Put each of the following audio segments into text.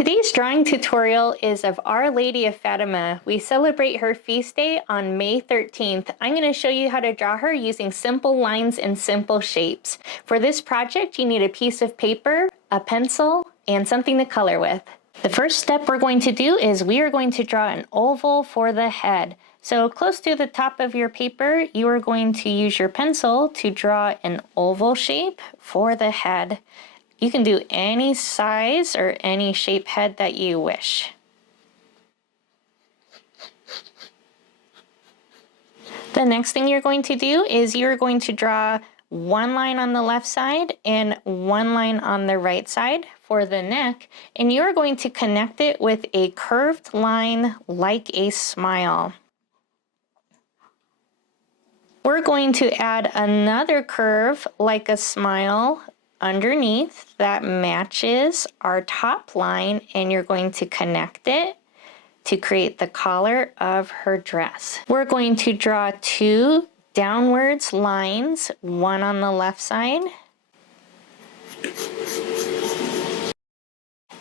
Today's drawing tutorial is of Our Lady of Fatima. We celebrate her feast day on May 13th. I'm going to show you how to draw her using simple lines and simple shapes. For this project, you need a piece of paper, a pencil, and something to color with. The first step we're going to do is we are going to draw an oval for the head. So close to the top of your paper, you are going to use your pencil to draw an oval shape for the head. You can do any size or any shape head that you wish. The next thing you're going to do is you're going to draw one line on the left side and one line on the right side for the neck, and you're going to connect it with a curved line like a smile. We're going to add another curve like a smile underneath that matches our top line, and you're going to connect it to create the collar of her dress. We're going to draw two downwards lines, one on the left side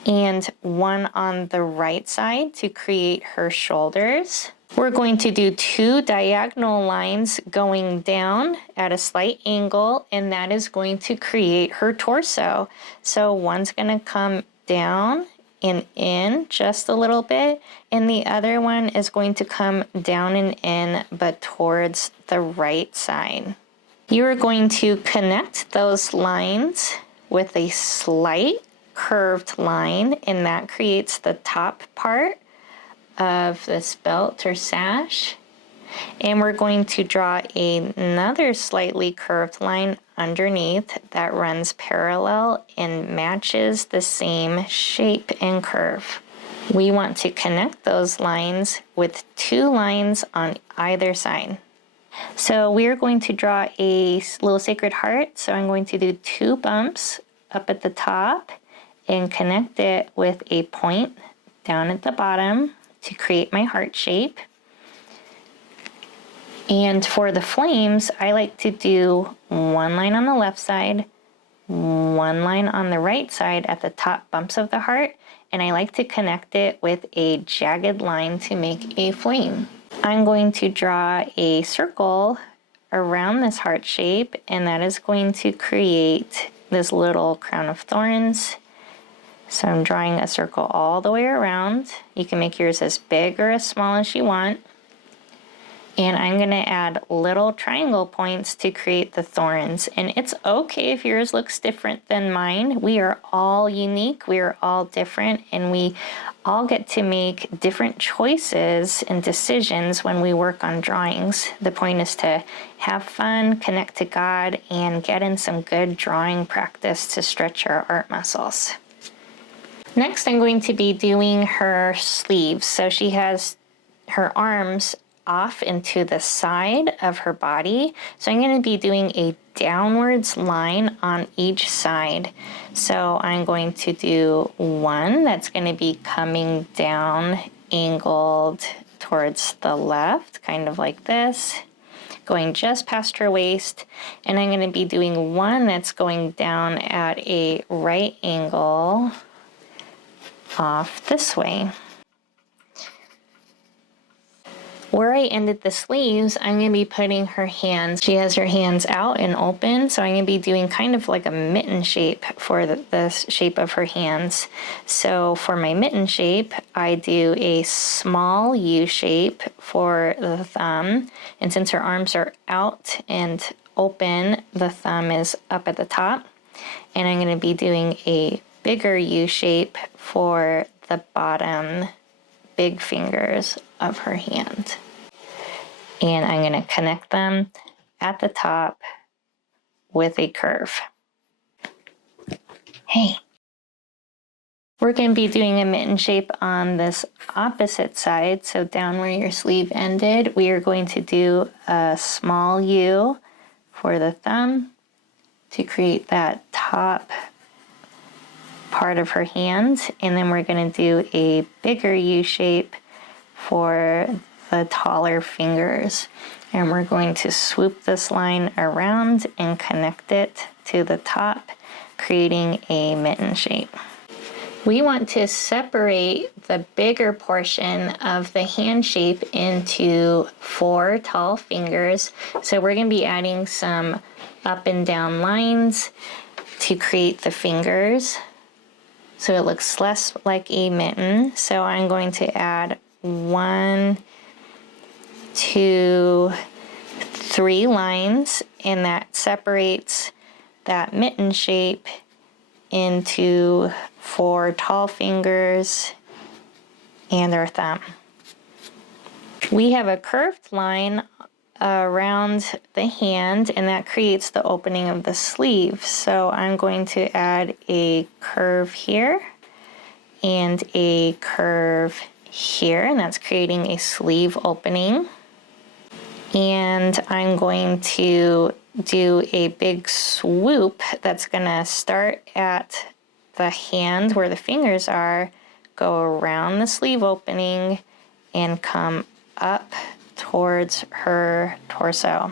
and one on the right side to create her shoulders. We're going to do two diagonal lines going down at a slight angle, and that is going to create her torso. So one's going to come down and in just a little bit, and the other one is going to come down and in, but towards the right side. You are going to connect those lines with a slight curved line, and that creates the top part of this belt or sash. And we're going to draw another slightly curved line underneath that runs parallel and matches the same shape and curve. We want to connect those lines with two lines on either side. So we're going to draw a little sacred heart. So I'm going to do two bumps up at the top and connect it with a point down at the bottom to create my heart shape. And for the flames, I like to do one line on the left side, one line on the right side at the top bumps of the heart, and I like to connect it with a jagged line to make a flame. I'm going to draw a circle around this heart shape, and that is going to create this little crown of thorns. So I'm drawing a circle all the way around. You can make yours as big or as small as you want. And I'm going to add little triangle points to create the thorns. And it's okay if yours looks different than mine. We are all unique, we are all different, and we all get to make different choices and decisions when we work on drawings. The point is to have fun, connect to God, and get in some good drawing practice to stretch our art muscles. Next, I'm going to be doing her sleeves. So she has her arms off into the side of her body. So I'm going to be doing a downwards line on each side. So I'm going to do one that's going to be coming down, angled towards the left, kind of like this, going just past her waist. And I'm going to be doing one that's going down at a right angle off this way. Where I ended the sleeves, I'm going to be putting her hands. She has her hands out and open, so I'm going to be doing kind of like a mitten shape for the shape of her hands. So for my mitten shape, I do a small U shape for the thumb, and since her arms are out and open, the thumb is up at the top. And I'm going to be doing a bigger U shape for the bottom big fingers of her hand. And I'm going to connect them at the top with a curve. Hey. We're going to be doing a mitten shape on this opposite side. So down where your sleeve ended, we are going to do a small U for the thumb to create that top part of her hand, and then we're going to do a bigger U shape for the taller fingers, and we're going to swoop this line around and connect it to the top, creating a mitten shape. We want to separate the bigger portion of the hand shape into 4 tall fingers. So we're going to be adding some up and down lines to create the fingers so it looks less like a mitten. So I'm going to add 1, 2, 3 lines, and that separates that mitten shape into 4 tall fingers and our thumb. We have a curved line around the hand, and that creates the opening of the sleeve. So I'm going to add a curve here and a curve here, and that's creating a sleeve opening. And I'm going to do a big swoop that's gonna start at the hand where the fingers are, go around the sleeve opening, and come up towards her torso.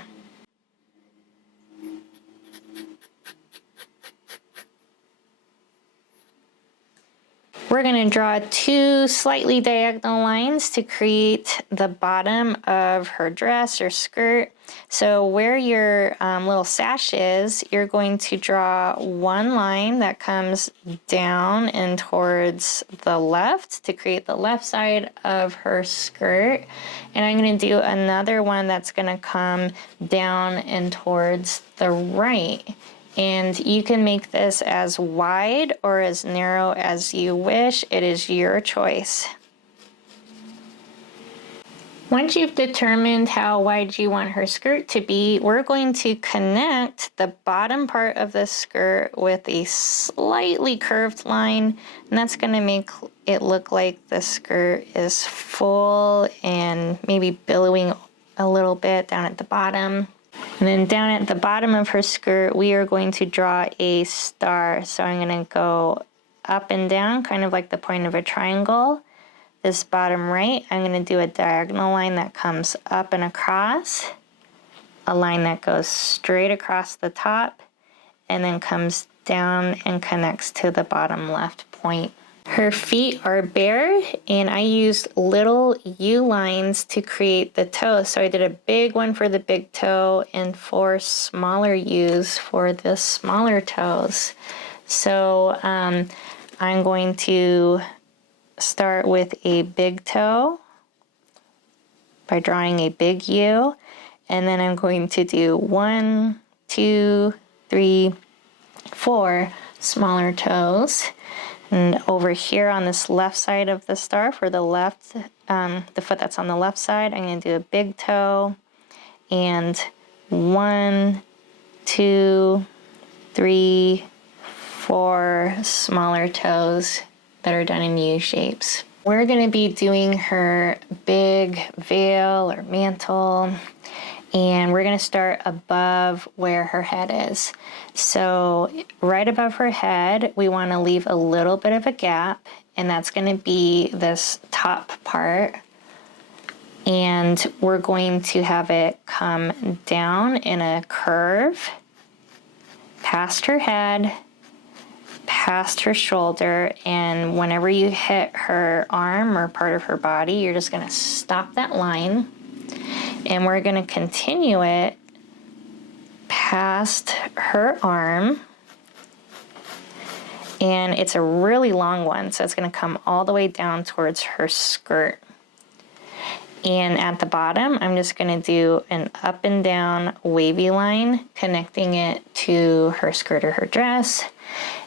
We're going to draw 2 slightly diagonal lines to create the bottom of her dress or skirt. So where your little sash is, you're going to draw 1 line that comes down and towards the left to create the left side of her skirt. And I'm going to do another one that's going to come down and towards the right. And you can make this as wide or as narrow as you wish. It is your choice. Once you've determined how wide you want her skirt to be, we're going to connect the bottom part of the skirt with a slightly curved line, and that's going to make it look like the skirt is full and maybe billowing a little bit down at the bottom. And then down at the bottom of her skirt, we are going to draw a star. So I'm going to go up and down, kind of like the point of a triangle. This bottom right, I'm going to do a diagonal line that comes up and across, a line that goes straight across the top, and then comes down and connects to the bottom left point. Her feet are bare, and I used little U lines to create the toes. So I did a big one for the big toe and 4 smaller U's for the smaller toes. So I'm going to start with a big toe by drawing a big U, and then I'm going to do 1, 2, 3, 4 smaller toes. And over here on this left side of the star for the left, the foot that's on the left side, I'm going to do a big toe and 1, 2, 3, 4 smaller toes that are done in U shapes. We're going to be doing her big veil or mantle, and we're going to start above where her head is. So right above her head, we want to leave a little bit of a gap, and that's going to be this top part. And we're going to have it come down in a curve past her head, past her shoulder, and whenever you hit her arm or part of her body, you're just going to stop that line. And we're going to continue it past her arm. And it's a really long one, so it's going to come all the way down towards her skirt. And at the bottom, I'm just going to do an up and down wavy line, connecting it to her skirt or her dress.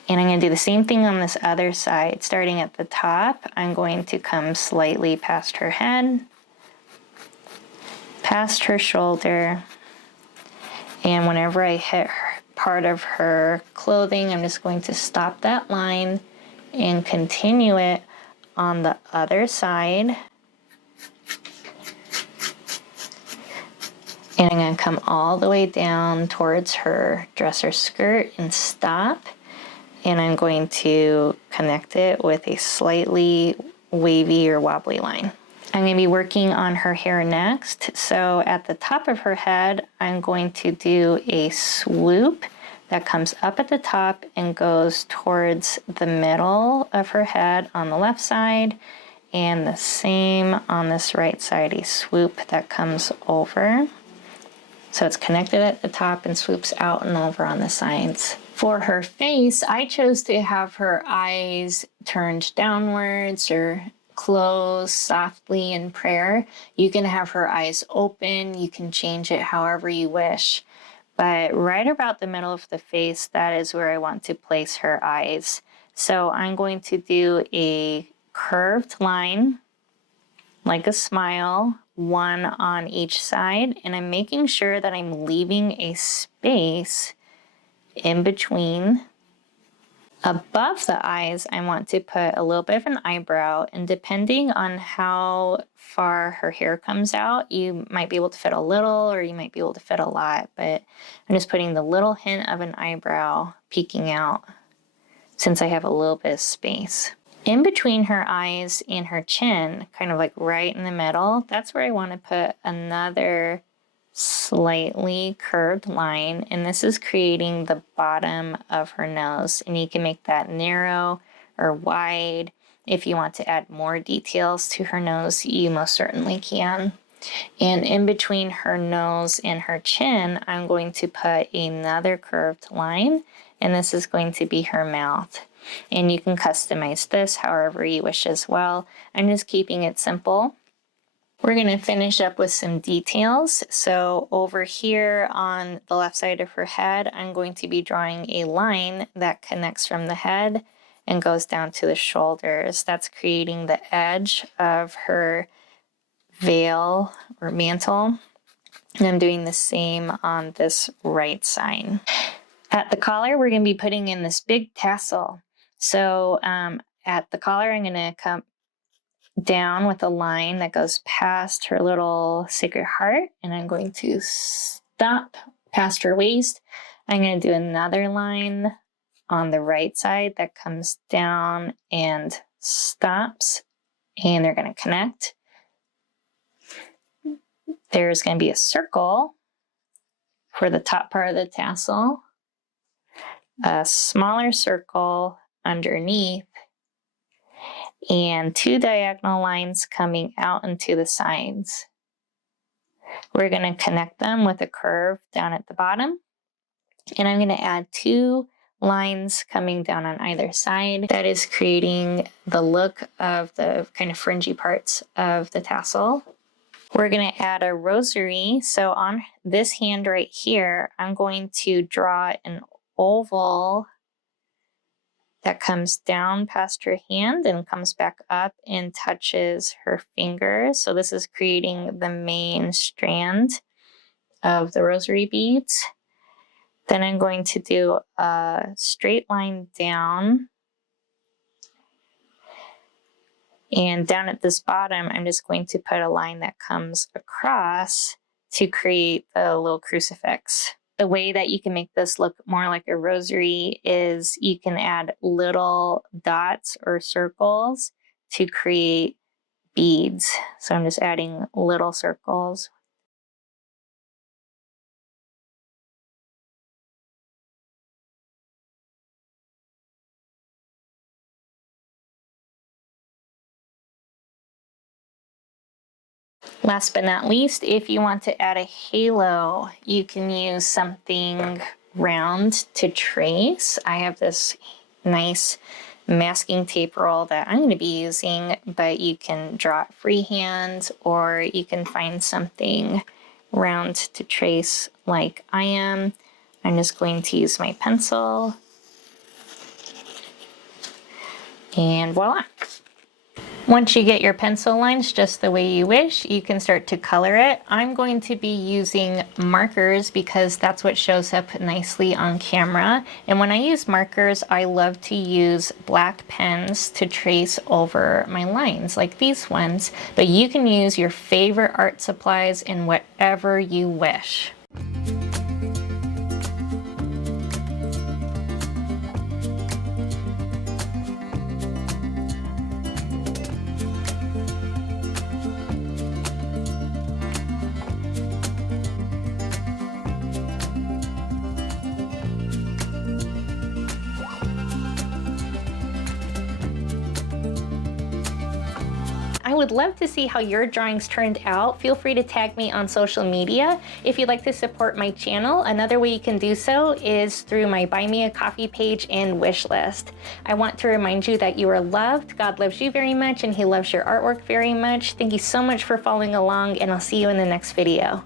And I'm going to do the same thing on this other side. Starting at the top, I'm going to come slightly past her head, past her shoulder, and whenever I hit part of her clothing, I'm just going to stop that line and continue it on the other side. And I'm going to come all the way down towards her dress or skirt and stop. And I'm going to connect it with a slightly wavy or wobbly line. I'm going to be working on her hair next. So at the top of her head, I'm going to do a swoop that comes up at the top and goes towards the middle of her head on the left side, and the same on this right side, a swoop that comes over. So it's connected at the top and swoops out and over on the sides. For her face, I chose to have her eyes turned downwards or closed softly in prayer. You can have her eyes open, you can change it however you wish. But right about the middle of the face, that is where I want to place her eyes. So I'm going to do a curved line, like a smile, one on each side, and I'm making sure that I'm leaving a space in between. Above the eyes, I want to put a little bit of an eyebrow, and depending on how far her hair comes out, you might be able to fit a little or you might be able to fit a lot, but I'm just putting the little hint of an eyebrow peeking out since I have a little bit of space. In between her eyes and her chin, kind of like right in the middle, that's where I want to put another slightly curved line, and this is creating the bottom of her nose, and you can make that narrow or wide. If you want to add more details to her nose, you most certainly can. And in between her nose and her chin, I'm going to put another curved line, and this is going to be her mouth. And you can customize this however you wish as well. I'm just keeping it simple. We're going to finish up with some details. So over here on the left side of her head, I'm going to be drawing a line that connects from the head and goes down to the shoulders. That's creating the edge of her veil or mantle. And I'm doing the same on this right side. At the collar, we're going to be putting in this big tassel. So at the collar, I'm going to come down with a line that goes past her little Sacred Heart, and I'm going to stop past her waist. I'm going to do another line on the right side that comes down and stops, and they're going to connect. There's going to be a circle for the top part of the tassel, a smaller circle underneath, and two diagonal lines coming out into the sides. We're going to connect them with a curve down at the bottom, and I'm going to add two lines coming down on either side. That is creating the look of the kind of fringy parts of the tassel. We're going to add a rosary. So on this hand right here, I'm going to draw an oval that comes down past her hand and comes back up and touches her finger. So this is creating the main strand of the rosary beads. Then I'm going to do a straight line down. And down at this bottom, I'm just going to put a line that comes across to create the little crucifix. The way that you can make this look more like a rosary is you can add little dots or circles to create beads. So I'm just adding little circles. Last but not least, if you want to add a halo, you can use something round to trace. I have this nice masking tape roll that I'm going to be using, but you can draw it freehand, or you can find something round to trace like I am. I'm just going to use my pencil, and voila. Once you get your pencil lines just the way you wish, you can start to color it. I'm going to be using markers because that's what shows up nicely on camera. And when I use markers, I love to use black pens to trace over my lines like these ones. But you can use your favorite art supplies in whatever you wish. would love to see how your drawings turned out. Feel free to tag me on social media. If you'd like to support my channel, another way you can do so is through my Buy Me a Coffee page and wish list. I want to remind you that you are loved, God loves you very much, and He loves your artwork very much. Thank you so much for following along, and I'll see you in the next video.